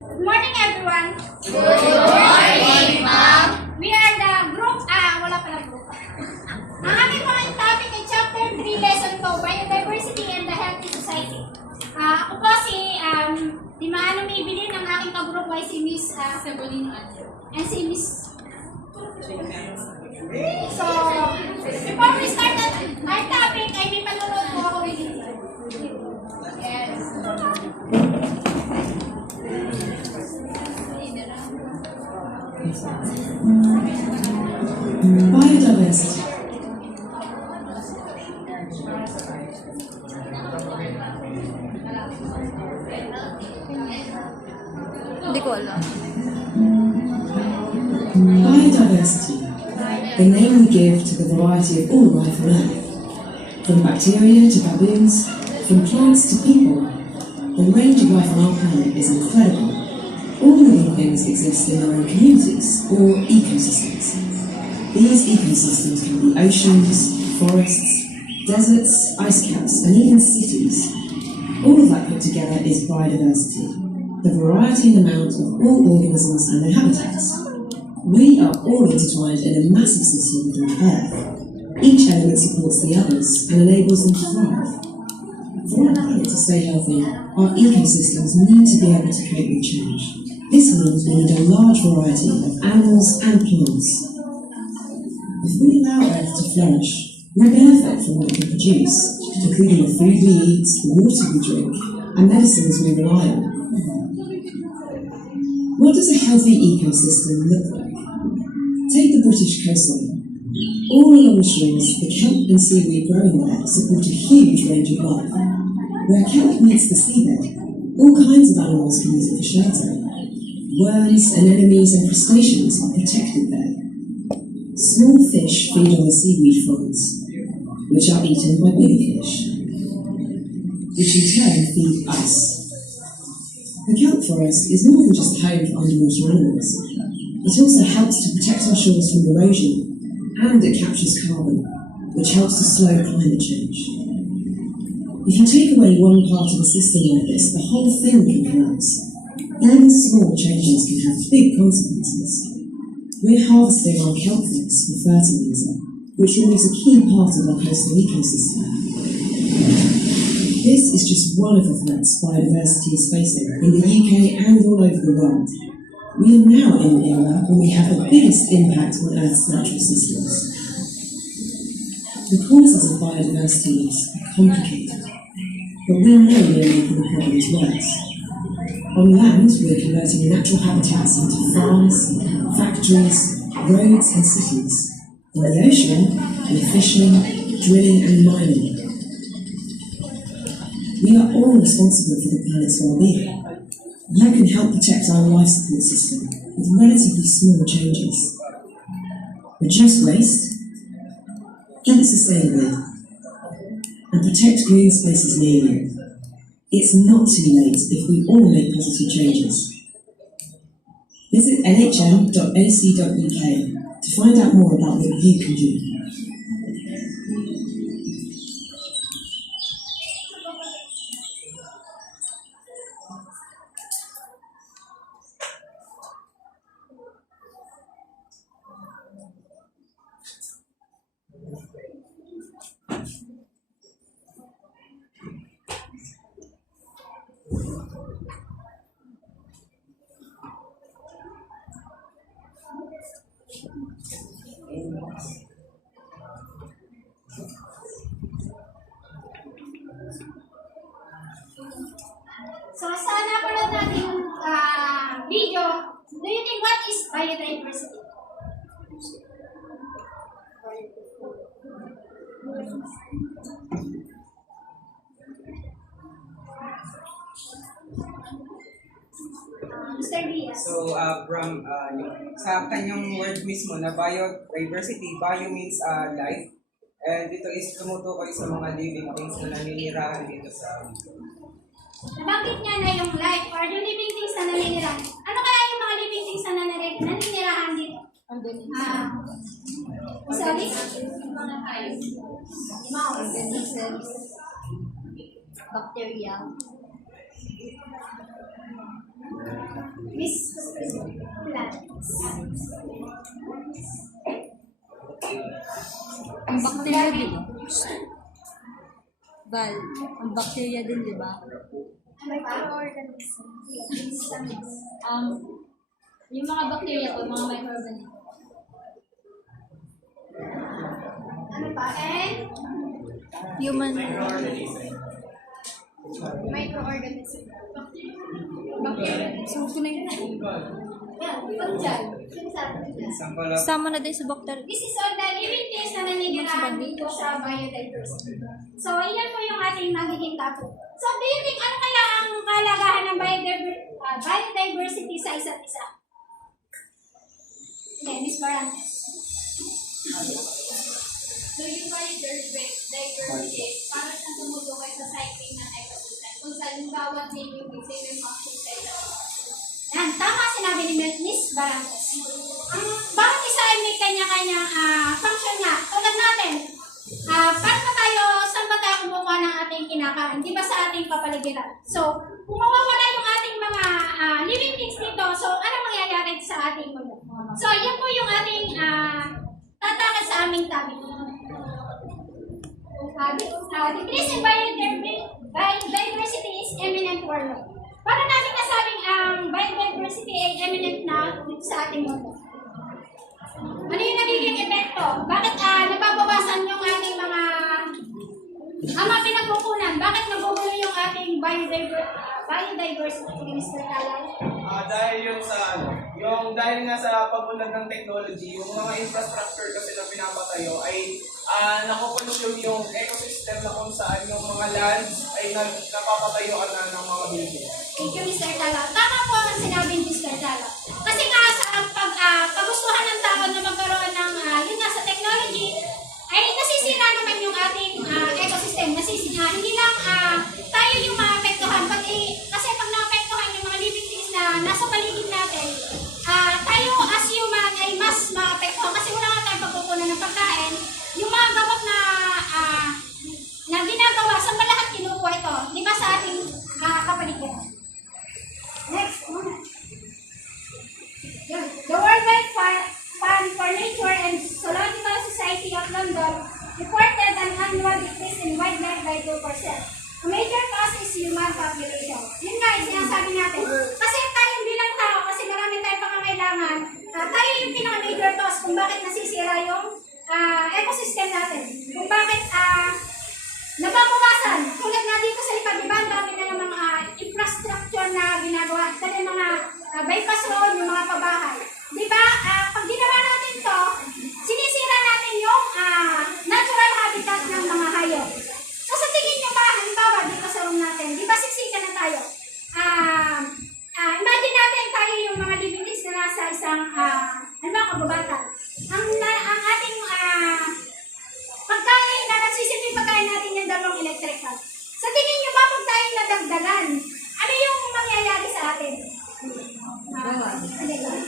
Good morning, everyone. Good morning, ma'am. We are the group, wala pala group. Ang aming mga topic ay Chapter 3, Lesson 2, Biodiversity and the Healthy Society. Ako po si Dimano Mibili ng aking ka-group ay si Miss Sabulino and si Miss. So, before we start our topic, ay may panunod po ako with you. Yes. Biodiversity. Hindi ko alam. Biodiversity, the name we give to the variety of all life on Earth. From bacteria to baboons, from plants to people, the range of life on our planet is incredible. All living things exist in their own communities, or ecosystems. These ecosystems can be oceans, forests, deserts, ice caps, and even cities. All of that put together is biodiversity, the variety and amount of all organisms and their habitats. We are all intertwined in a massive system called Earth. Each element supports the others and enables them to thrive. For our planet to stay healthy, our ecosystems need to be able to cope with change. This means we need a large variety of animals and plants. If we allow Earth to flourish, we benefit from what it can produce, including the food we eat, the water we drink, and medicines we rely on. What does a healthy ecosystem look like? Take the British coastline. All along the shores, the kelp and seaweed growing there support a huge range of life. Where kelp meets the seabed, all kinds of animals can use it for shelter. Worms, anemones and crustaceans are protected there. Small fish feed on the seaweed fronds, which are eaten by bigger fish, which in turn feed us. The kelp forest is more than just a home for underwater animals. It also helps to protect our shores from erosion, and it captures carbon, which helps to slow climate change. If you take away one part of a system like this, the whole thing can collapse. Even small changes can have big consequences. We're harvesting our kelp flakes for fertilizer, which removes a key part of our coastal ecosystem. This is just one of the threats biodiversity is facing in the UK and all over the world. We are now in an era when we have the biggest impact on Earth's natural systems. The causes of biodiversity loss are complicated, but we know we are making the problems worse. On land, we're converting natural habitats into farms, factories, roads and cities. In the ocean, we're fishing, drilling and mining. We are all responsible for the planet's well-being. You can help protect our life support system with relatively small changes. Reduce waste, eat sustainably, and protect green spaces near you. It's not too late if we all make positive changes. Visit nhm.ac.uk to find out more about what you can do. So, saan napanood natin yung video? Do you think what is biodiversity? Mr. Diaz. So, sa kanyang word mismo na biodiversity, bio means life. And ito is tumutukoy sa mga living things na naninirahan dito sa Nabanggit niya na yung life or yung living things na naninirahan. Ano kaya yung mga living things na naninirahan dito? Sorry? Mga tayo. Mga organisms, bacteria. Miss Plants. Ang bacteria, di ba? Val, ang bacteria din, di ba? Yung mga bacteria ko, mga microorganisms. Ano pa? And Human. microorganism. So, ko na yun. Yan, pag dyan. Sinasabi ko dyan. Example of Sama na din sa bacteria. This is all the living things na naninigaan dito sa biodiversity. So, iyan po yung ating magiging topic. So, do you think ano kaya ang kalagahan ng biodiversity sa isa't isa? Okay, Ms. Barantes. So, yung biodiversity, parang siyang tumutulong sa cycling ng ecosystem. Kung saan yung bawat living thing may function sa isa't isa. Yan, tama sinabi ni Ms. Barantes. Ang bawat isa ay may kanya-kanyang function nga. Tulad natin, saan ba tayo kumukuha ng ating kinakain? Di ba sa ating kapaligiran? So, kung mawawala yung ating mga living things dito, so ano mangyayari sa ating mundo? So, yan po yung ating tatakal sa aming topic. Decrease in biodiversity is imminent worldwide. Para natin nasabing ang biodiversity ay imminent na dito sa ating mundo. Ano yung nagiging epekto? Bakit nababawasan yung ating mga pinagkukunan? Bakit nagugulo yung ating biodiversity, Mr. Kalay? Dahil yung sa dahil nga sa pagbulag ng technology, yung mga infrastructure kasi na pinapatayo ay nakukonsume yung ecosystem na kung saan yung mga lands ay napapatayuan na ng mga building. Thank you, Mr. Kalay. Tama po ang sinabi ni Mr. Kalay. Kasi nga sa paggustuhan ng tao na magkaroon ng yun nga sa technology, ay nasisira naman yung ating ecosystem. Nasisira. Hindi lang tayo yung maapektuhan. Kasi pag naapektuhan yung mga living things na nasa paligid natin, tayo as human ay mas maapektuhan. Kasi wala nga tayong pagkukunan ng pagkain. Yung mga gamot na ginagawa, saan ba lahat kinukuha ito? Di ba sa ating kapaligiran? Next, muna. The Worldwide Fund for Nature and Zoological Society of London reported an annual decrease in wildlife by 2%. A major cause is human population. Yun nga, yung sinasabi natin. Kasi tayo bilang tao, kasi marami tayong pangangailangan, tayo yung pinaka-major cause kung bakit nasisira yung ecosystem natin. Kung bakit nababawasan. Tulad nga dito sa likod, diba, ang dami na ng mga infrastructure na ginagawa. Dahil yung mga bypass road, yung mga pabahay. Diba, pag ginawa natin to, sinisira natin yung natural habitat ng mga hayop. So sa tingin nyo ba, halimbawa dito sa room natin, di ba siksikan na tayo? Imagine natin tayo yung mga living things na nasa isang, kababatan. Ang ating pagkain na nagsisipin pagkain natin yung dalawang electric fan. Sa tingin nyo ba pag tayo nadagdagan, ano yung mangyayari sa atin?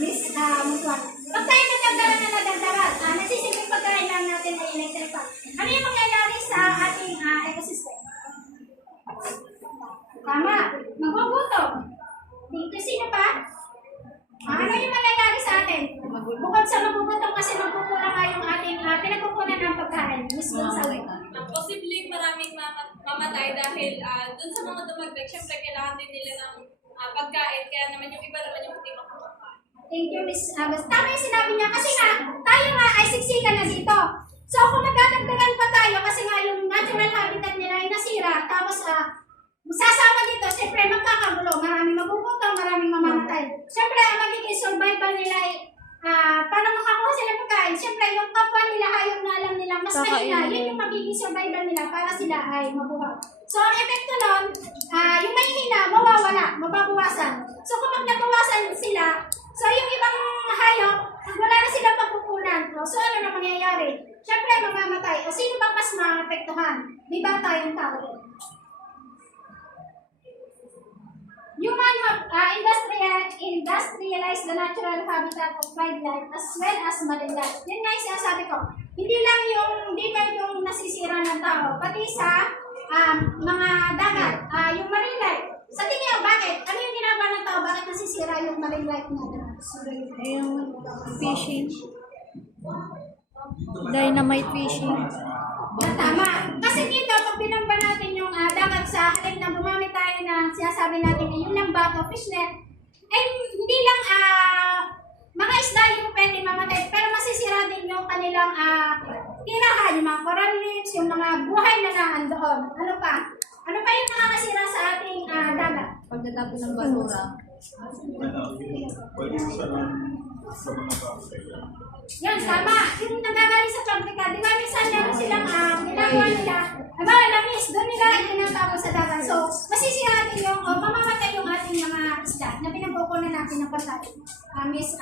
Miss Muswan. Pag tayo nadagdagan, nagsisipin pagkain lang natin ay electric fan. Ano yung mangyayari sa ating ecosystem? Tama. Magugutom. Dito sino pa? Ano yung mangyayari sa atin? Bukod sa magugutom kasi magkukulang nga yung ating pinagkukunan ng pagkain. Miss Gonzales. Posibleng maraming mamatay dahil dun sa mga dumagdag, syempre kailangan din nila ng pagkain, kaya naman yung iba naman yung hindi makakakain. Thank you, Miss Abbas. Tama yung sinabi niya kasi nga, tayo nga ay siksikan na dito. So kung magdadagdagan pa tayo kasi nga yung natural habitat nila ay nasira, tapos sasama dito, siyempre magkakagulo, maraming magugutom, maraming mamamatay. Siyempre, ang magiging survival nila ay para makakuha sila ng pagkain. Siyempre, yung kapwa nila, hayop na alam nila, mas mahina, yun yung magiging survival nila para sila ay mabuhay. So, ang epekto nun, yung mahihina, mawawala, mababawasan. So, kapag nabawasan sila, so yung ibang hayop, pag wala na silang pagkukunan, so ano na mangyayari? Siyempre, mamamatay. O sino bang mas maapektuhan? Di ba tayong tao? Human have industrialized the natural habitat of wildlife as well as marine life. Yun nga yung sinasabi ko. Hindi lang yung dito yung nasisira ng tao, pati sa mga dagat, yung marine life. Sa tingin niyo, bakit? Ano yung ginagawa ng tao? Bakit nasisira yung marine life natin? Yung fishing. Dynamite fishing. Tama. Kasi dito, pag binamba natin yung dagat sa halip na gumamit tayo na sinasabi natin ay yung lambat o fishnet, ay hindi lang mga isda yung pwede mamatay, pero masisira din yung kanilang tirahan, yung mga coral reefs, yung mga buhay na naandoon. Ano pa? Ano pa yung nakakasira sa ating dagat? Pagkatapos ng basura. Yan, tama. Yung nanggagaling sa pabrika, di ba minsan meron silang ginagawa nila, nabawa langis, doon nila itinatapos sa dagat. So, masisira din yung, mamamatay yung ating mga isda na pinagkukunan natin ng pagkain. Miss,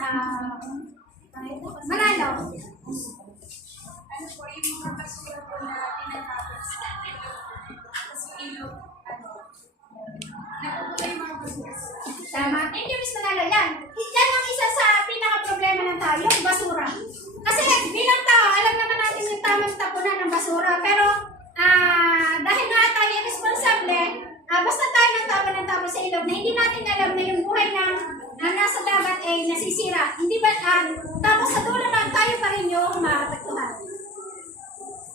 Manalo. Ano po, yung mga basura po na tinatapos sa ilog, sa ilog, napupuno yung mga basura. Tama. Thank you, Miss Manalo. Yan. Yan ang isa sa pinaka-problema ng tao, yung basura. Kasi bilang tao, alam naman natin yung tamang tapunan ng basura. Pero dahil nga tayo irresponsible, basta tayo ng tapon sa ilog na hindi natin alam na yung buhay ng nasa dagat ay nasisira. Hindi ba, tapos sa dulo na tayo pa rin yung maapektuhan.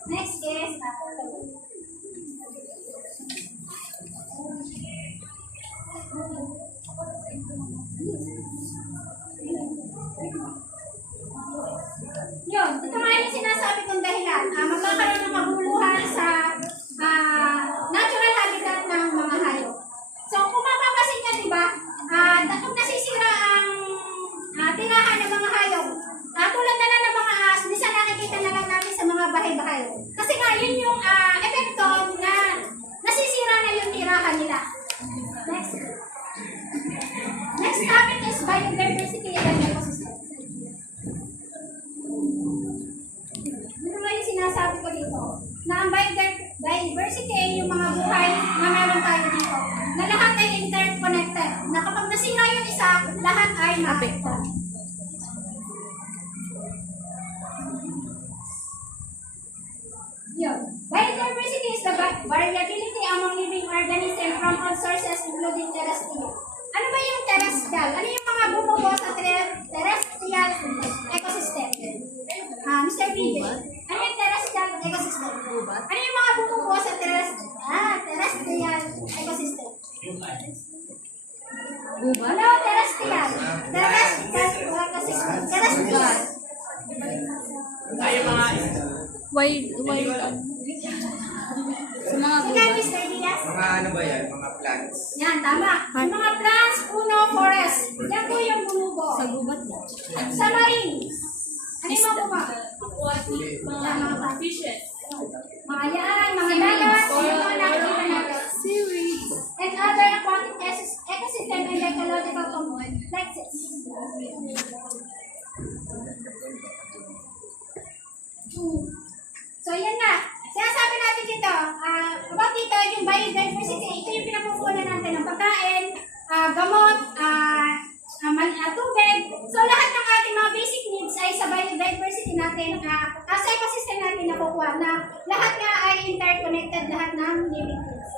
Next is, yun, ito nga yung sinasabi kong dahilan. Magkakaroon ng kabuluhan sa natural habitat ng mga hayop. So, kung mapapasin nyo, di ba, kung nasisira ang tirahan ng mga hayop, tulad na lang ng mga ahas, minsan nakikita na lang natin sa mga bahay-bahay. Kasi nga, yun yung epekto na nasisira na yung tirahan nila. Next. Next topic is biodiversity and ecosystem. Ano nga yung sinasabi ko dito? Na ang biodiversity ay yung mga buhay na meron tayo dito. Na lahat ay interconnected. Na kapag nasira yung isa, lahat ay maapekto. Yun. Biodiversity is the variability among living organisms from all sources including terrestrial. Ano ba yung terrestrial? Ano yung mga bumubuo sa terrestrial ecosystem? Mr. BJ, ano yung terrestrial ecosystem? Ano yung mga bumubuo sa terrestrial ecosystem? Ano terrestrial? Terrestrial ecosystem. Terrestrial. Ay, mga Wild. Sa mga Sige, Mr. Diaz. Mga ano ba yan? Mga plants. Yan, tama. Yung mga plants, puno, forest. Yan po yung bumubuo. sa gubat mo. At sa marine. Ano yung mga bumubuo? Aquatic, mga fishes. Mga yan, mga dagat, yung mga nakikita natin. Seaweed. And other aquatic ecosystem and ecological complexes. So, yan na. Sinasabi natin dito, about dito, yung biodiversity, ito yung pinapupunan natin ng pagkain, gamot, tubig. So, lahat ng ating mga basic needs ay sa biodiversity natin, sa ecosystem natin nakukuha na lahat nga ay interconnected, lahat ng living things.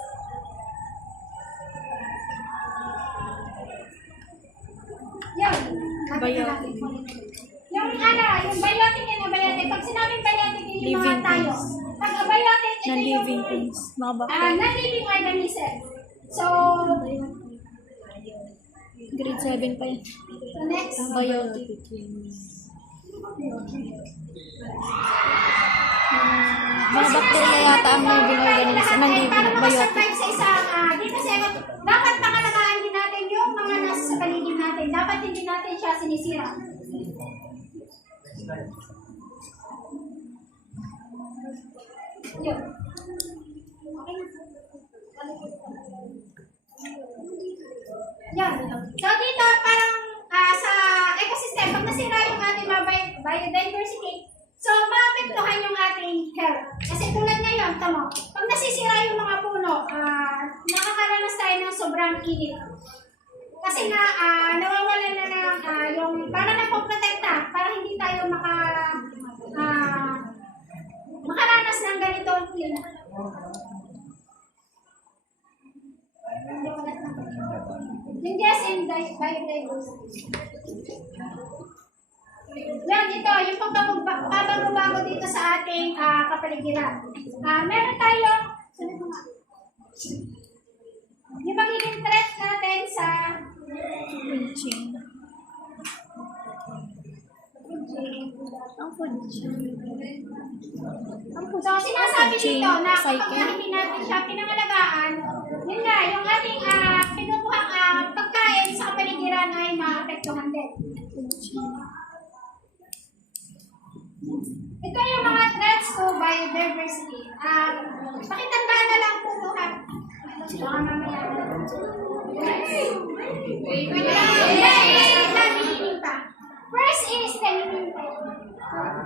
Yan. Biotic. Yung yung biotic and abiotic. Pag sinabing biotic, yun yung mga Living tayo. things. Pag abiotic, ito yung Non-living things. Mga bacteria. non-living organism. So, Grade 7 pa yan. so next. Biotic. Mga bacteria yata ang living organism. Non-living Para biotic. makasurvive sa isang, dito sa dapat pangalagaan din natin yung mga nasa sa paligid natin. Dapat hindi natin siya sinisira. Yun. Okay. Yan. So dito parang sa ecosystem, pag nasira yung ating mga biodiversity, so maapektuhan yung ating health. Kasi tulad ngayon, tamo, pag nasisira yung mga puno, nakakaranas tayo ng sobrang init. Kasi nga, nawawalan na ng yung, para na protekta, para hindi tayo makaranas ng ganitong klima. biodiversity. Yan, ito, yung pagbabago dito sa ating kapaligiran. Meron tayo, sunod mo nga. Yung magiging threat natin sa Food chain. Ang food chain. So, sinasabi Chain dito na kapag cycle. na hindi natin siya pinangalagaan, yun nga, yung ating pinupuhang pagkain sa kapaligiran ay maapektuhan din. Ito yung mga threats to biodiversity. Pakitandaan na lang po ito ha. Baka mamaya. First is the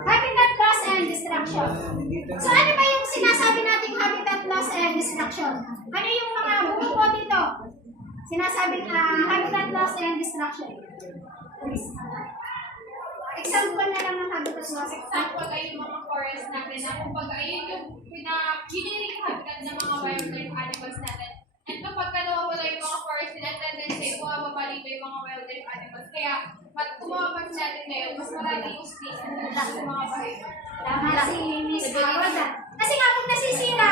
habitat loss and destruction. So ano ba yung sinasabi nating habitat loss and destruction? Ano yung mga bumubo dito? Sinasabing habitat loss and destruction. Example na lang ng habitat loss. Example ay yung mga forest natin na kumbaga ayun yung pinaka-generic habitat ng mga wildlife animals natin. And kapag nawawala yung mga forest nila, tendency bumababa dito yung mga wildlife animals. Kaya, tumawag natin ngayon, mas marami yung species na sa mga bahay. Tama si Miss Rosa. Kasi nga kung nasisira,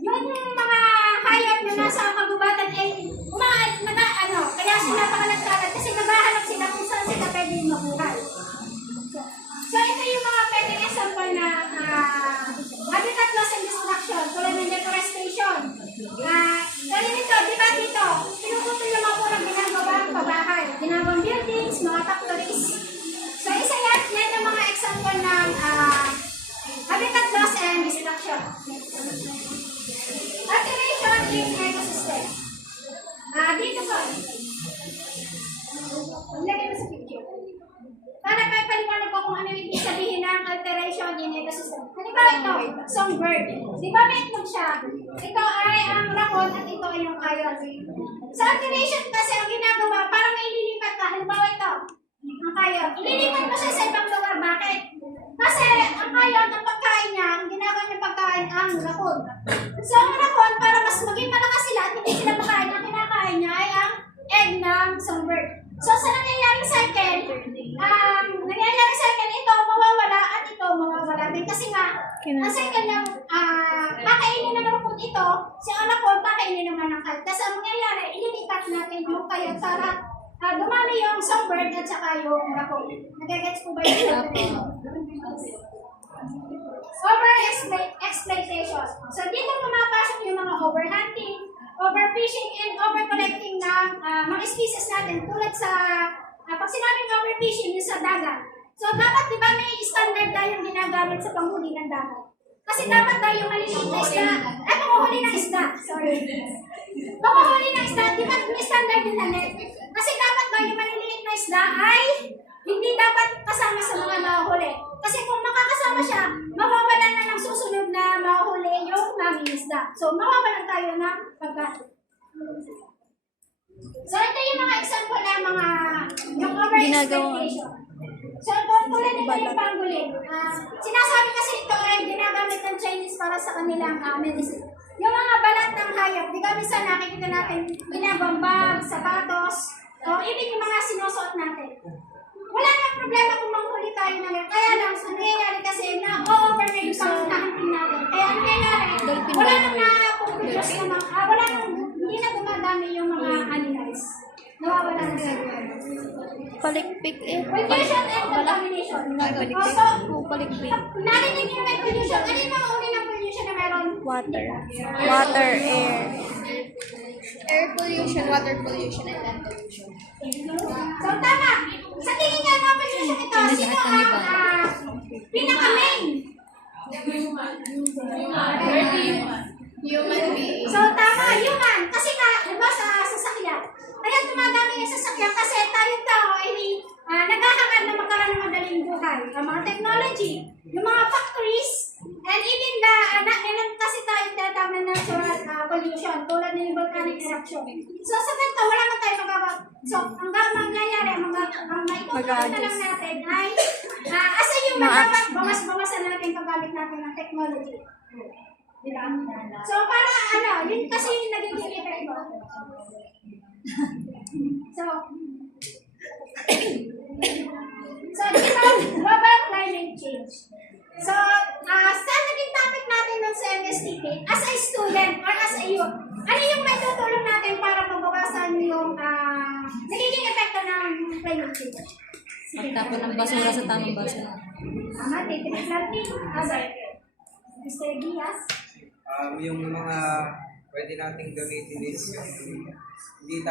yung mga hayop na nasa kagubatan ay kaya sila napakalagkalat kasi naghahanap sila kung saan sila pwede mabuhay. So ito yung mga pwedeng example na habitat loss and destruction, tulad ng deforestation. Dahil nito, di ba dito, pinuputol yung mga pulang ginagawang pabahay, ginagawang buildings, mga factories. So isa yan ang mga example ng habitat loss and destruction. Alteration in ecosystem. Dito po. Lagay mo sa picture. Para paliwanag ko kung ano yung ibig sabihin ng alteration in ecosystem. Ano ba ito? Songbird. Di ba may itlog siya? Ito ay ang rakon at ito ay yung coyote. Sa alteration kasi ang ginagawa, parang may ililipat ka. Halimbawa ito, ang coyote. Ililipat mo siya sa ibang lugar. Bakit? Kasi ang coyote, ang pagkain niya, ang ginagawa niya pagkain ang rakon. So ang rakon, para mas maging malakas sila at hindi sila makain, ang kinakain niya ay ang egg ng songbird. So sa nangyayaring cycle, ito mawawala at ito mawawala din. Kasi nga, ang cycle niya, kakainin ng rakon ito, si anak ko, kakainin naman ng kite. Kasi ang mangyayari, ililipat natin yung kayo para dumami yung songbird at saka yung rakon. Nagagets po ba yung over-exploitation. So dito pumapasok yung mga overhunting, overfishing, and overcollecting ng mga species natin tulad sa pag sinabing overfishing yung sa dagat. So dapat di ba may standard tayong ginagamit sa panghuli ng dagat? Kasi dapat tayo maliliit na isda, panghuli ng isda, sorry. Panghuli ng isda, di ba may standard din na net? Kasi dapat tayo maliliit na isda ay hindi dapat kasama sa mga mahuli. Kasi kung makakasama siya, mawawalan na ng susunod na mahuli yung maging isda. So mawawalan tayo ng pagkain. So ito yung mga example ng mga yung over-exploitation. So tulad nito yung panggulit. Sinasabi kasi ito ay ginagamit ng Chinese para sa kanilang medicine. Yung mga balat ng hayop, di ba minsan nakikita natin ginagawang bag, sapatos, o even yung mga sinusuot natin. Wala nang problema kung manghuli tayo na yan. Kaya lang, ang nangyayari kasi na over na yung pang-hunting natin. Kaya ang nangyayari, wala nang na-produce na wala nang, hindi na dumadami yung mga animals. Nawawala na siya. Palikpik eh. Pollution and contamination. Palikpik. Also, Palikpik. narinig yung may pollution. Ano yung mga uri ng pollution na meron? Water. Water, air. Air pollution, water pollution, and land pollution. So, tama. Sa tingin niya ng pollution ito, sino ang pinaka-main? Human being. So, tama, human. Kasi nga, diba sa sasakyan? Kaya tumadami yung sasakyan kasi tayong tao ay naghahangad na magkaroon ng madaling buhay. Ang mga technology, yung mga factories, and even kasi tayo tinatawag na natural pollution, tulad ng volcanic eruption. So, sa ganito, wala man tayo magawa. So, ang mangyayari, ang maitutulong na lang natin ay, asa yung dapat bawas-bawasan natin paggamit natin ng technology. Diba? So, para yun kasi yung naging effect mo. So, global climate change. So, sa naging topic natin nun sa MSTP, as a student or as a youth, ano yung may tutulong natin para mabawasan yung nagiging epekto ng climate change? Pagtapon ng basura sa tamang basura. Tama, titignan natin. Mr. Diaz. Yung mga pwede nating gamitin is yung hindi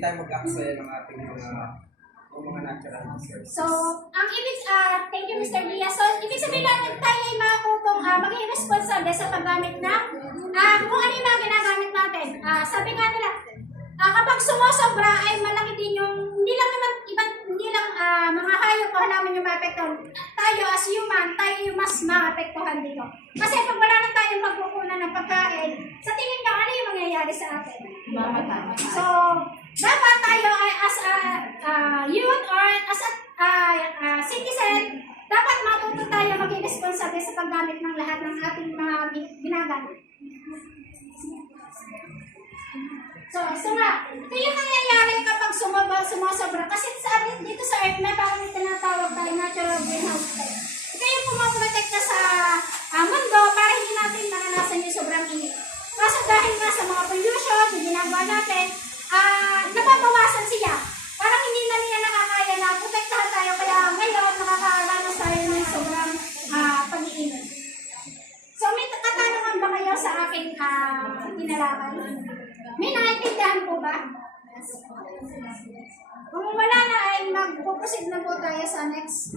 tayo mag-access ng ating mga natural resources. So, ang ibig, thank you Mr. Diaz. So, ibig sabihin natin tayo ay makakutong maging responsable sa paggamit ng kung ano yung mga ginagamit natin. Sabi nga nila, kapag sumosobra ay malaki din yung, hindi lang mga hayop o namin yung maapektuhan. Tayo as human, tayo yung mas maapektuhan dito. Kasi pag wala na tayong magkukunan ng pagkain, sa tingin ka, ano yung mangyayari sa atin? So, dapat tayo ay as a youth or as a citizen, dapat matuto tayo maging responsable sa paggamit ng lahat ng ating mga ginagamit. So nga, ito yung nangyayari kapag sumasobra. Kasi sa atin dito sa Earth, may parang tinatawag tayo natural greenhouse effect. Ito yung pumaprotekta sa mundo para hindi natin naranasan yung sobrang init. Kaso dahil nga sa mga pollution, yung ginagawa natin, nababawasan siya. Parang hindi na nila nakakaya na protektahan tayo. Kaya ngayon, nakakaranas tayo ng sobrang pag-iinit. So may katanungan ba kayo sa aking tinalakan? May naiintindihan po ba? Kung wala na ay mag-proceed na po tayo sa next.